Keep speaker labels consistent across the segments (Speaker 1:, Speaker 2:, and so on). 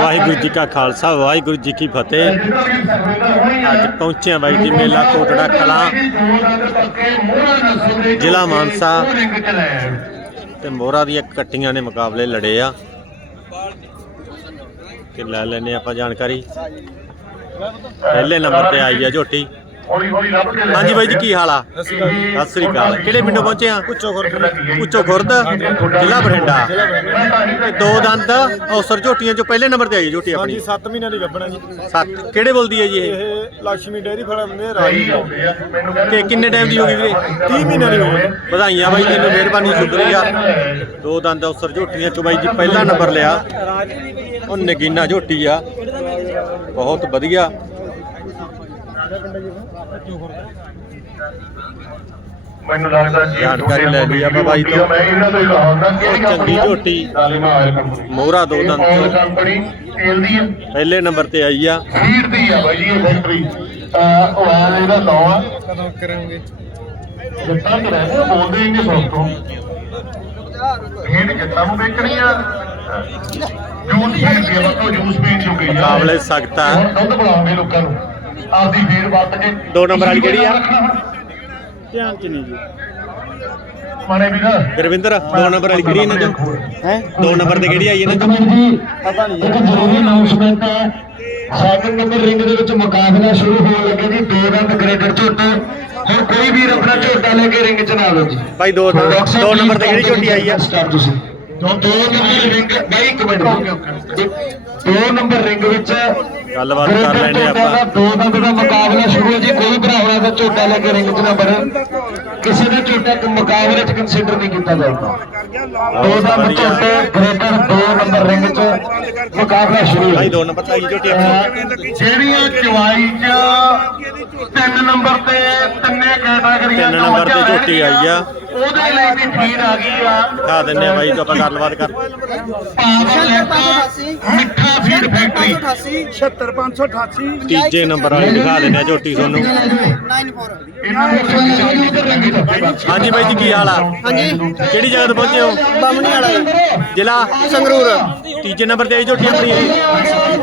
Speaker 1: ਵਾਹਿਗੁਰੂ ਜੀ ਕਾ ਖਾਲਸਾ, ਵਾਹਿਗੁਰੂ ਜੀ ਕੀ ਫਤਿਹ। ਅੱਜ ਪਹੁੰਚੇ ਹਾਂ ਬਾਈ ਜੀ, ਮੇਲਾ ਕੋਟੜਾ ਕਲਾਂ, ਜ਼ਿਲ੍ਹਾ ਮਾਨਸਾ। ਤੇ ਮੋਹਰਾ ਦੀਆਂ ਕੱਟੀਆਂ ਨੇ ਮੁਕਾਬਲੇ ਲੜੇ ਆ। ਤੇ ਲੈ ਲੈਨੇ ਆਪਾਂ ਜਾਣਕਾਰੀ। ਪਹਿਲੇ ਨੰਬਰ ਤੇ ਆਈ ਆ ਝੋਟੀ। ਹਾਂਜੀ ਬਾਈ ਜੀ ਕੀ ਹਾਲ ਆ? ਸਤਿ ਸ੍ਰੀ ਅਕਾਲ। ਕਿਹੜੇ ਪਿੰਡੋਂ ਪਹੁੰਚੇ ਆ?
Speaker 2: ਉੱਚੋ ਖੁਰਦ
Speaker 1: ਉੱਚੋ ਖੁਰਦ ਜ਼ਿਲ੍ਹਾ ਬਠਿੰਡਾ। ਦੋ ਦੰਦ ਔਸਰ ਝੋਟੀਆਂ ਚੋਂ ਪਹਿਲੇ ਨੰਬਰ ਤੇ ਆਈ ਹੈ ਝੋਟੀ ਆਪਣੀ।
Speaker 3: ਹਾਂਜੀ 7 ਮਹੀਨਿਆਂ ਦੀ ਗੱਭਣਾ ਜੀ।
Speaker 1: ਸੱਤ ਕਿਹੜੇ ਬੋਲਦੀ ਹੈ ਜੀ ਇਹ?
Speaker 3: ਇਹ ਲక్ష్ਮੀ ਡੇਅਰੀ ਫਾਰਮ ਦੇ
Speaker 2: ਰਾਈ
Speaker 3: ਰਾਜੀ
Speaker 2: ਆਉਂਦੇ ਆ ਮੈਨੂੰ ਕਹਿੰਦੇ
Speaker 1: ਤੇ ਕਿੰਨੇ ਟਾਈਮ ਦੀ ਹੋ ਗਈ ਵੀਰੇ?
Speaker 3: 30 ਮਹੀਨਿਆਂ ਦੀ ਹੋ ਗਈ।
Speaker 1: ਵਧਾਈਆਂ ਬਾਈ ਤੈਨੂੰ ਮਿਹਰਬਾਨੀ ਸ਼ੁਕਰੀਆ। ਦੋ ਦੰਦ ਔਸਰ ਝੋਟੀਆਂ ਚੋਂ ਬਾਈ ਜੀ ਪਹਿਲਾ ਨੰਬਰ ਲਿਆ। ਉਹ ਨਗੀਨਾ ਝੋਟੀ ਆ। ਬਹੁਤ ਵਧੀਆ।
Speaker 2: ਮੈਨੂੰ ਲੱਗਦਾ ਜੀ
Speaker 1: ਜਾਣਕਾਰੀ ਲੈ ਲਈ ਆਪਾਂ ਬਾਈ ਤੋਂ।
Speaker 2: ਮੈਂ ਇਹਨਾਂ ਤੋਂ ਹੀ ਕਹਾਂਗਾ ਕਿ
Speaker 1: ਉਹ ਚੰਗੀ ਝੋਟੀ
Speaker 2: ਜ਼ਾਲਿਮਾ ਆਇਲ ਕੰਪਨੀ
Speaker 1: ਮੋਹਰਾ ਦੋ ਦੰਦ
Speaker 2: ਆਇਲ
Speaker 1: ਚੋਂ।
Speaker 2: ਕੰਪਨੀ ਤੇਲ ਦੀ ਹੈ।
Speaker 1: ਪਹਿਲੇ ਨੰਬਰ ਤੇ ਆਈ ਆ।
Speaker 2: ਫੀਡ ਦੀ ਆ ਬਾਈ ਜੀ ਇਹ ਫੈਕਟਰੀ ਉਹ ਆ ਇਹਦਾ ਨਾਮ ਆ।
Speaker 3: ਕਦੋਂ ਕਰਾਂਗੇ?
Speaker 2: ਜਿੱਤਾਂ ਕਿ ਰਹਿੰਦੇ ਬੋਲਦੇ ਇੰਨੇ ਸੌਤੋਂ ਫੀਡ ਜਿੱਤਾਂ ਨੂੰ ਵੇਚਣੀ ਆ। ਜੂਸ ਫੀਡ ਦੀ ਆ ਬਾਤੋਂ ਜੂਸ ਪੀਣ ਨੂੰ ਗਈ ਆ।
Speaker 1: ਮੁਕਾਬਲੇ ਸਖਤ ਆ।
Speaker 2: ਹੁਣ ਦੁੱਧ ਬਣਾਉਂਦੇ ਲੋਕਾਂ ਨੂੰ। ਆਪਦੀ ਫੀਡ ਵਰਤ ਕੇ
Speaker 1: ਦੋ ਨੰਬਰ ਵਾਲੀ ਕਿਹੜੀ ਆ?
Speaker 3: ਧਿਆਨ ਚ ਨਹੀਂ ਜੀ।
Speaker 2: ਮਾਨੇ ਵੀਰ
Speaker 1: ਗੁਰਵਿੰਦਰ ਦੋ ਨੰਬਰ ਵਾਲੀ ਕਿਹੜੀ ਇਹਨਾਂ ਚੋਂ?
Speaker 3: ਹੈ?
Speaker 1: ਦੋ ਨੰਬਰ ਤੇ ਕਿਹੜੀ ਆਈ ਇਹਨਾਂ
Speaker 2: ਜੀ
Speaker 3: ਪਤਾ ਨਹੀਂ
Speaker 2: ਇੱਕ ਜ਼ਰੂਰੀ ਅਨਾਉਂਸਮੈਂਟ ਹੈ। ਸੈਕੰਡ ਨੰਬਰ ਰਿੰਗ ਦੇ ਵਿੱਚ ਮੁਕਾਬਲਾ ਸ਼ੁਰੂ ਹੋਣ ਲੱਗੇ ਜੀ। ਦੋ ਰੰਗ ਗ੍ਰੇਡਰ ਝੋਟੇ। ਹੁਣ ਕੋਈ ਵੀਰ ਆਪਣਾ ਝੋਟਾ ਲੈ ਕੇ ਰਿੰਗ 'ਚ ਨਾ ਲਓ ਜੀ।
Speaker 1: ਬਾਈ ਦੋ ਦੋ ਨੰਬਰ ਤੇ ਕਿਹੜੀ ਝੋਟੀ ਆਈ ਆ?
Speaker 2: ਸਟਾਰਟ ਤੁਸੀਂ। ਦੋ ਦੋ ਨੰਬਰ ਰਿੰਗ ਬਾਈ ਇੱਕ ਮਿੰਟ ਦੋ ਨੰਬਰ ਰਿੰਗ ਵਿੱਚ
Speaker 1: ਗੱਲਬਾਤ ਕਰ ਲੈਣੇ
Speaker 2: ਦਾ
Speaker 1: ਆਪਾਂ।
Speaker 2: ਦੋ ਨੰਬਰ ਦਾ ਮੁਕਾਬਲਾ ਸ਼ੁਰੂ ਹੈ ਜੀ ਕੋਈ ਭਰਾ ਹੋਣਾ ਤਾਂ ਝੋਟਾ ਲੈ ਕੇ ਰਿੰਗ 'ਚ ਨਾ ਵੜੇ ਕਿਸੇ ਦਾ ਝੋਟਾ ਇੱਕ ਮੁਕਾਬਲੇ 'ਚ ਕੰਸੀਡਰ ਨਹੀਂ ਕੀਤਾ ਜਾਊਗਾ। ਦੋ ਨੰਬਰ ਝੋਟੇ ਗ੍ਰੇਟਰ ਦੋ ਨੰਬਰ ਰਿੰਗ 'ਚ ਮੁਕਾਬਲਾ ਸ਼ੁਰੂ ਹੈ।
Speaker 1: ਦੋ ਨੰਬਰ ਤੇ ਝੋਟੀ ਆਪਣੀ।
Speaker 2: ਜਿਹੜੀਆਂ ਚਵਾਈ ਚ ਤਿੰਨ ਨੰਬਰ ਤੇ ਤਿੰਨੇ ਕੈਟਾਗਰੀਆਂ
Speaker 1: ਤਿੰਨ ਨੰਬਰ ਤੇ ਝੋਟੀ ਆਈ ਆ।
Speaker 2: ਉਹਦੇ ਲਈ ਵੀ ਫੀਡ ਆ ਗਈ ਆ।
Speaker 1: ਦਿਖਾ ਦਿੰਨੇ ਆ ਬਾਈ ਤੋਂ ਆਪਾਂ ਗੱਲਬਾਤ ਕਰ।
Speaker 2: ਮਿੱਠਾ ਫੀਡ ਫੈਕਟਰੀ
Speaker 3: 76588
Speaker 1: ਤੀਜੇ ਨੰਬਰ ਵਾਲੀ ਦਿਖਾ ਦਿੰਨੇ ਆ ਝੋਟੀ ਤੁਹਾਨੂੰ।
Speaker 2: ਇਹਨਾਂ ਨੂੰ ਚਾਹੀਦੀ ਤੇ ਰੰਗੀ ਧੱਕੇ ਬਸ
Speaker 1: ਹਾਂਜੀ ਬਾਈ ਜੀ ਕੀ ਹਾਲ ਆ?
Speaker 4: ਹਾਂਜੀ।
Speaker 1: ਕਿਹੜੀ ਜਗ੍ਹਾ ਤੋਂ ਪਹੁੰਚੇ ਹੋ?
Speaker 4: ਬਾਮਣੀ ਵਾਲਾ। ਜੀ।
Speaker 1: ਜ਼ਿਲ੍ਹਾ
Speaker 4: ਸੰਗਰੂਰ।
Speaker 1: ਤੀਜੇ ਨੰਬਰ ਤੇ ਆਈ ਝੋਟੀ ਆਪਣੀ ਇਹ।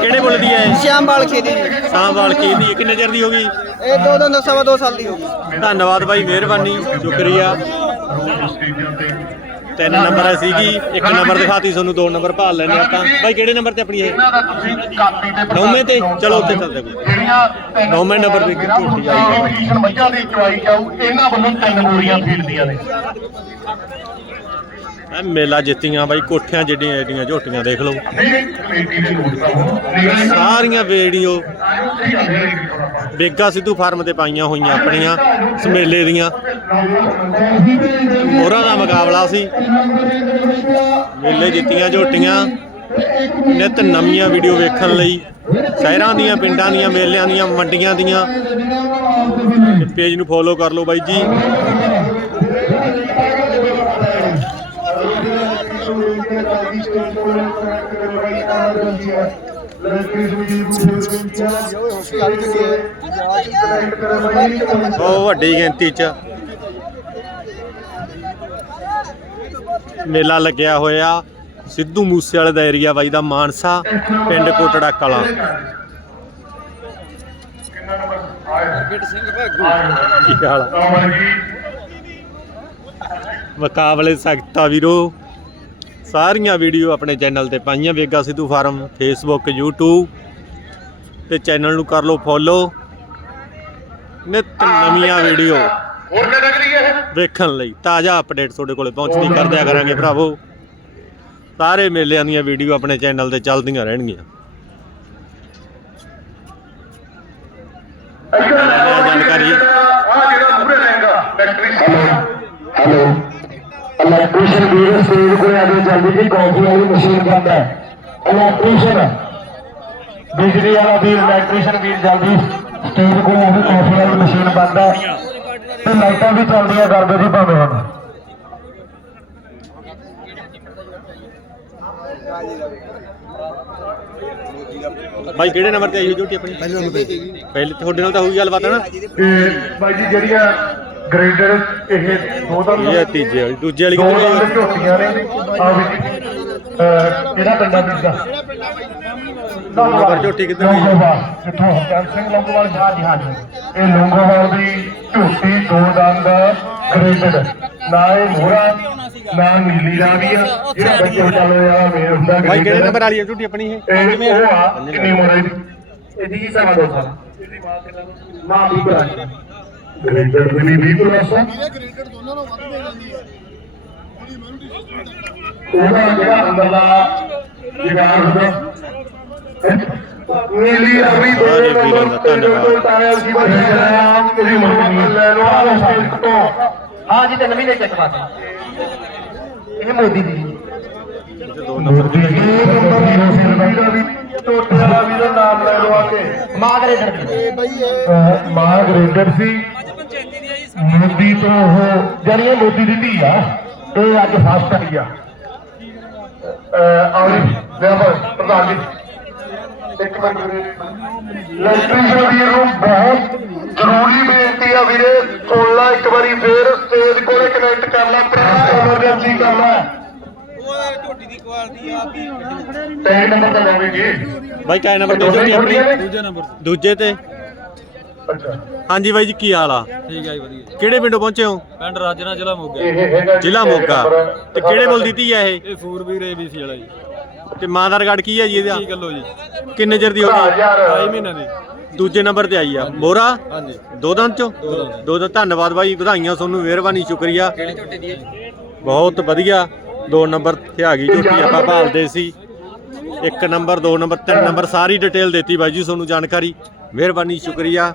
Speaker 1: ਕਿਹੜੇ ਬੋਲਦੀ ਹੈ
Speaker 4: ਸ਼ਿਆਮ ਬਾਲ ਖੇਦੀ ਜੀ
Speaker 1: ਸਾਂਵਾਲ ਕੀ ਦੀ? ਕਿੰਨੇ ਚਿਰ ਦੀ ਹੋ ਗਈ?
Speaker 4: ਇਹ ਦੋ ਦਿਨ ਸਵਾ ਦੋ ਸਾਲ ਦੀ ਹੋ ਗਈ।
Speaker 1: ਧੰਨਵਾਦ ਬਾਈ ਮਿਹਰਬਾਨੀ ਸ਼ੁਕਰੀਆ।
Speaker 2: ਸਟੇਜਾਂ ਤੇ
Speaker 1: ਤਿੰਨ ਨੰਬਰ ਸੀਗੀ ਇੱਕ ਨੰਬਰ ਦਿਖਾਤੀ ਤੁਹਾਨੂੰ ਦੋ ਨੰਬਰ ਭਾਲ ਲੈਣੇ ਆਪਾਂ ਬਾਈ ਕਿਹੜੇ ਨੰਬਰ ਤੇ ਆਪਣੀ ਇਹ
Speaker 2: ਤੇ
Speaker 1: ਨੌਵੇਂ ਤੇ? ਚਲੋ ਉੱਥੇ ਚੱਲਦੇ ਕੋਈ। ਨੌਵੇਂ ਨੰਬਰ
Speaker 2: ਜਿਹੜਾ
Speaker 1: ਝੋਟੀ ਆਈ ਹੈ।
Speaker 2: ਕੰਪੀਟੀਸ਼ਨ ਮੱਝਾਂ ਦੀ ਚਵਾਈ ਜਾਊ ਇਹਨਾਂ ਵੱਲੋਂ ਤਿੰਨ ਗੋਲੀਆਂ ਫੀਡ ਦੀਆਂ ਨੇ
Speaker 1: ਇਹ ਮੇਲਾ ਜਿੱਤੀਆਂ ਬਾਈ, ਕੋਠਿਆਂ ਜਿਹੜੀਆਂ ਏਡੀਆਂ ਝੋਟੀਆਂ ਦੇਖ ਲਓ। ਸਾਰੀਆਂ ਵੀਡੀਓ ਬੇਗਾ ਸਿੱਧੂ ਫਾਰਮ ਤੇ ਪਾਈਆਂ ਹੋਈਆਂ ਆਪਣੀਆਂ, ਸਮੇਲੇ ਦੀਆਂ। ਹੋਰਾਂ ਦਾ ਮੁਕਾਬਲਾ ਸੀ। ਮੇਲੇ ਜਿੱਤੀਆਂ ਝੋਟੀਆਂ। ਨਿਤ ਨਵੀਆਂ ਵੀਡੀਓ ਵੇਖਣ ਲਈ ਸ਼ਹਿਰਾਂ ਦੀਆਂ, ਪਿੰਡਾਂ ਦੀਆਂ, ਮੇਲਿਆਂ ਦੀਆਂ, ਮੰਡੀਆਂ ਦੀਆਂ। ਪੇਜ ਨੂੰ ਫੋਲੋ ਕਰ ਲਓ ਬਾਈ ਜੀ। ਬਹੁਤ ਵੱਡੀ ਗਿਣਤੀ 'ਚ ਮੇਲਾ ਲੱਗਿਆ ਹੋਇਆ। ਸਿੱਧੂ ਮੂਸੇ ਵਾਲੇ ਦਾ ਏਰੀਆ ਬਾਈ ਦਾ ਮਾਨਸਾ, ਪਿੰਡ ਕੋਟੜਾ ਕਲਾਂ। ਕੀ ਹਾਲ ਮੁਕਾਬਲੇ ਸਖਤਾ ਵੀਰੋ। ਸਾਰੀਆਂ ਵੀਡੀਓ ਆਪਣੇ ਚੈਨਲ ਤੇ ਪਾਈਆਂ ਵੇਗਾ ਸਿੱਧੂ ਫਾਰਮ ਫੇਸਬੁੱਕ YouTube ਤੇ ਚੈਨਲ ਨੂੰ ਕਰ ਲਓ ਫੋਲੋ ਨਿਤ ਨਵੀਆਂ ਵੀਡੀਓ।
Speaker 2: ਹੋਰ ਕੈਟਾਗਰੀ ਹੈ
Speaker 1: ਵੇਖਣ ਲਈ ਤਾਜ਼ਾ ਅਪਡੇਟ ਤੁਹਾਡੇ ਕੋਲੇ ਪਹੁੰਚਦੀ ਕਰ ਦਿਆ ਕਰਾਂਗੇ ਭਰਾਵੋ। ਸਾਰੇ ਮੇਲਿਆਂ ਦੀਆਂ ਵੀਡੀਓ ਆਪਣੇ ਚੈਨਲ ਤੇ ਚੱਲਦੀਆਂ ਰਹਿਣਗੀਆਂ। ਜਾਣਕਾਰੀ।
Speaker 2: ਆ ਜਿਹੜਾ ਮੂਰੇ ਰਹੇਗਾ ਫੈਕਟਰੀ ਹੈਲੋ ਇਲੈਕਟ੍ਰੀਸ਼ੀਅਨ ਵੀਰ ਸਟੇਜ ਕੋਲ ਆ ਕੇ ਜਲਦੀ ਜੀ ਕਾਫੀ ਵਾਲੀ ਮਸ਼ੀਨ ਬੰਦ ਹੈ ਇਲੈਕਟ੍ਰੀਸ਼ੀਅਨ ਬਿਜਲੀ ਵਾਲਾ ਵੀਰ ਇਲੈਕਟ੍ਰੀਸ਼ੀਅਨ ਵੀਰ ਜਲਦੀ ਸਟੇਜ ਕੋਲ ਆ ਕੇ ਕਾਫੀ ਵਾਲੀ ਮਸ਼ੀਨ ਬੰਦ ਹੈ ਤੇ ਲਾਈਟਾਂ ਵੀ ਚੱਲਦੀਆਂ ਕਰ ਦਿਓ ਜੀ ਭਾਵੇਂ ਹੁਣ।
Speaker 1: ਬਾਈ ਕਿਹੜੇ ਨੰਬਰ ਤੇ ਆਈ ਹੋਈ ਝੋਟੀ ਆਪਣੀ? ਪਹਿਲੇ ਤੁਹਾਡੇ ਨਾਲ ਤਾਂ ਹੋਈ ਗੱਲਬਾਤ ਹੈ ਨਾ?
Speaker 2: ਤੇ ਬਾਈ ਜੀ ਜਿਹੜੀਆਂ ਗ੍ਰੇਡਰ ਇਹ ਦੋ ਦਾ
Speaker 1: ਇਹ ਹੈ ਤੀਜੇ ਵਾਲੀ ਦੂਜੇ ਵਾਲੀ
Speaker 2: ਦੋ
Speaker 1: ਕਿੱਥੇ
Speaker 2: ਨੰਬਰ
Speaker 1: ਗਈ?
Speaker 2: ਝੋਟੀਆਂ ਨੇ ਆ ਵੀ ਅਹ, ਕਿਹੜਾ ਪਿੰਡ ਆ ਦਾ
Speaker 1: ਨੰਬਰ ਝੋਟੀ ਕਿੱਧਰ ਗਈ?
Speaker 2: ਲੌਂਗੋਵਾਲ ਜਿੱਥੋਂ ਹਰਚੰਦ ਸਿੰਘ ਲੌਂਗੋਵਾਲ ਹਾਂ ਜੀ ਹਾਂ ਜੀ ਇਹ ਲੌਂਗੋਵਾਲ ਦੀ ਝੋਟੀ ਦੋ ਦੰਦ ਗ੍ਰੇਡਡ ਨਾ ਇਹ ਮੋਹਰਾ ਨਾ ਨੀਲੀ ਦਾ ਵੀ ਆ ਜਿਹੜਾ ਬੱਚੇ ਚੱਲ ਰਿਹਾ ਮੇਰ ਹੁੰਦਾ
Speaker 1: ਬਾਈ ਕਿਹੜੇ। ਨੰਬਰ ਵਾਲੀ ਆ ਝੋਟੀ ਆਪਣੀ ਇਹ?
Speaker 2: ਇਹ ਉਹ ਆ ਕਿੰਨੀ ਹੈ ਇਹਦੀ? ਇਹਦੀ ਸਵਾ ਦੋ ਸਾਲ ਮਾਂ ਵੀ ਕਰਾ ਗ੍ਰੇਡਡ ਵੀ ਵੀ ਪਲੱਸ ਉਹਦਾ ਜਿਹੜਾ ਅੰਦਰਲਾ ਜਿਗਾਰ ਹੁੰਦਾ ਨੀਲੀ ਅਵੀ ਦੋ
Speaker 1: ਸਾਰੇ ਵੀਰਾਂ ਦਾ ਧੰਨਵਾਦ।
Speaker 2: ਤਾਇਆ ਜੀ ਬਜਾਇਆ ਮੇਰੀ ਮੰਮੀ ਲੈ ਲਓ ਆ ਸਟੇਜ ਤੋਂ
Speaker 4: ਹਾਂ ਜੀ ਤਿੰਨ ਮਹੀਨੇ ਚੱਕ ਪਾਸ
Speaker 2: ਇਹ ਮੋਦੀ ਦੀ
Speaker 1: ਤੇ ਦੋ ਨੰਬਰ
Speaker 2: ਮੋਦੀ ਦੀ ਨੰਬਰ ਦੀ ਹੋਸਲ ਦਾ ਵੀ ਟੋਟੇ ਵਾਲਾ ਵੀ ਦਾ ਨਾਮ ਲੈ ਲਓ ਆ ਕੇ
Speaker 4: ਮਾਂ ਕਰੇ ਦਰ
Speaker 2: ਅਹ ਮਾਂ ਗ੍ਰੇਡਰ ਸੀ ਮੋਦੀ ਤੋਂ ਉਹ ਜਾਨੀ ਇਹ ਮੋਦੀ ਦੀ ਧੀ ਆ ਇਹ ਅੱਜ ਫਸਟ ਆਈ ਆ। ਅਹ ਆਉਰੀ ਦੇਵਰ ਪ੍ਰਧਾਨ ਜੀ। ਇੱਕ ਮਿੰਟ ਲੰਟਰੀ ਵੀਰ ਨੂੰ ਬਹੁਤ ਜ਼ਰੂਰੀ ਬੇਨਤੀ ਆ ਵੀਰੇ ਸੁਣ ਲੈ ਇੱਕ ਵਾਰੀ ਫੇਰ ਸਟੇਜ ਕੋਲੇ ਕਨੈਕਟ ਕਰ ਲੈ ਪ੍ਰੈਸ ਐਮਰਜੈਂਸੀ ਕਰ ਲੈ। ਟੈਗ ਨੰਬਰ ਤਾਂ ਲਾਵੇਂਗੇ
Speaker 1: ਬਾਈ ਕਿਹੜਾ ਨੰਬਰ ਤੇ ਝੋਟੀ ਆਪਣੀ
Speaker 3: ਦੂਜੇ ਨੰਬਰ
Speaker 1: ਦੂਜੇ ਤੇ। ਹਾਂਜੀ ਬਾਈ ਜੀ ਕੀ ਹਾਲ ਆ?
Speaker 3: ਠੀਕ ਹੈ ਜੀ ਵਧੀਆ
Speaker 1: ਕਿਹੜੇ ਪਿੰਡੋਂ ਪਹੁੰਚੇ ਹੋ?
Speaker 3: ਪਿੰਡ ਰਾਜਨਾ ਜ਼ਿਲ੍ਹਾ ਮੋਗਾ।
Speaker 1: ਜ਼ਿਲ੍ਹਾ ਮੋਗਾ। ਤੇ ਕਿਹੜੇ ਬੋਲ ਦਿੱਤੀ ਆ ਇਹ?
Speaker 3: ਇਹ ਫੂਰਬੀਰ ਏਬੀਸੀ ਵਾਲਾ ਜੀ।
Speaker 1: ਤੇ ਮਾਂ ਦਾ ਰਿਕਾਰਡ ਕੀ ਹੈ ਜੀ ਇਹਦਾ?
Speaker 3: 30 ਕਿਲੋ ਜੀ।
Speaker 1: ਕਿੰਨੇ ਚਿਰ ਦੀ ਹੋ ਗਈ?
Speaker 2: ਯਾਰ
Speaker 3: 2 ਮਹੀਨਿਆਂ ਦੀ।
Speaker 1: ਦੂਜੇ ਨੰਬਰ ਤੇ ਆਈ ਆ। ਮੋਰਾ
Speaker 3: ਹਾਂਜੀ।
Speaker 1: ਦੋ ਦੰਦ ਚੋਂ?
Speaker 3: ਦੋ।
Speaker 1: ਦੋ ਦੰਦ। ਧੰਨਵਾਦ ਬਾਈ ਵਧਾਈਆਂ ਤੁਹਾਨੂੰ ਮਿਹਰਬਾਨੀ ਸ਼ੁਕਰੀਆ।
Speaker 4: ਕਿਹੜੀ ਝੋਟੀ ਦੀ
Speaker 1: ਬਹੁਤ ਵਧੀਆ। ਦੋ ਨੰਬਰ ਤੇ ਆ ਗਈ ਝੋਟੀ ਆਪਾਂ ਭਾਲਦੇ ਸੀ। ਇੱਕ ਨੰਬਰ ਦੋ ਨੰਬਰ ਤਿੰਨ ਨੰਬਰ ਸਾਰੀ ਡਿਟੇਲ ਦਿੱਤੀ ਬਾਈ ਜੀ ਤੁਹਾਨੂੰ ਜਾਣਕਾਰੀ। ਮਿਹਰਬਾਨੀ ਸ਼ੁਕਰੀਆ।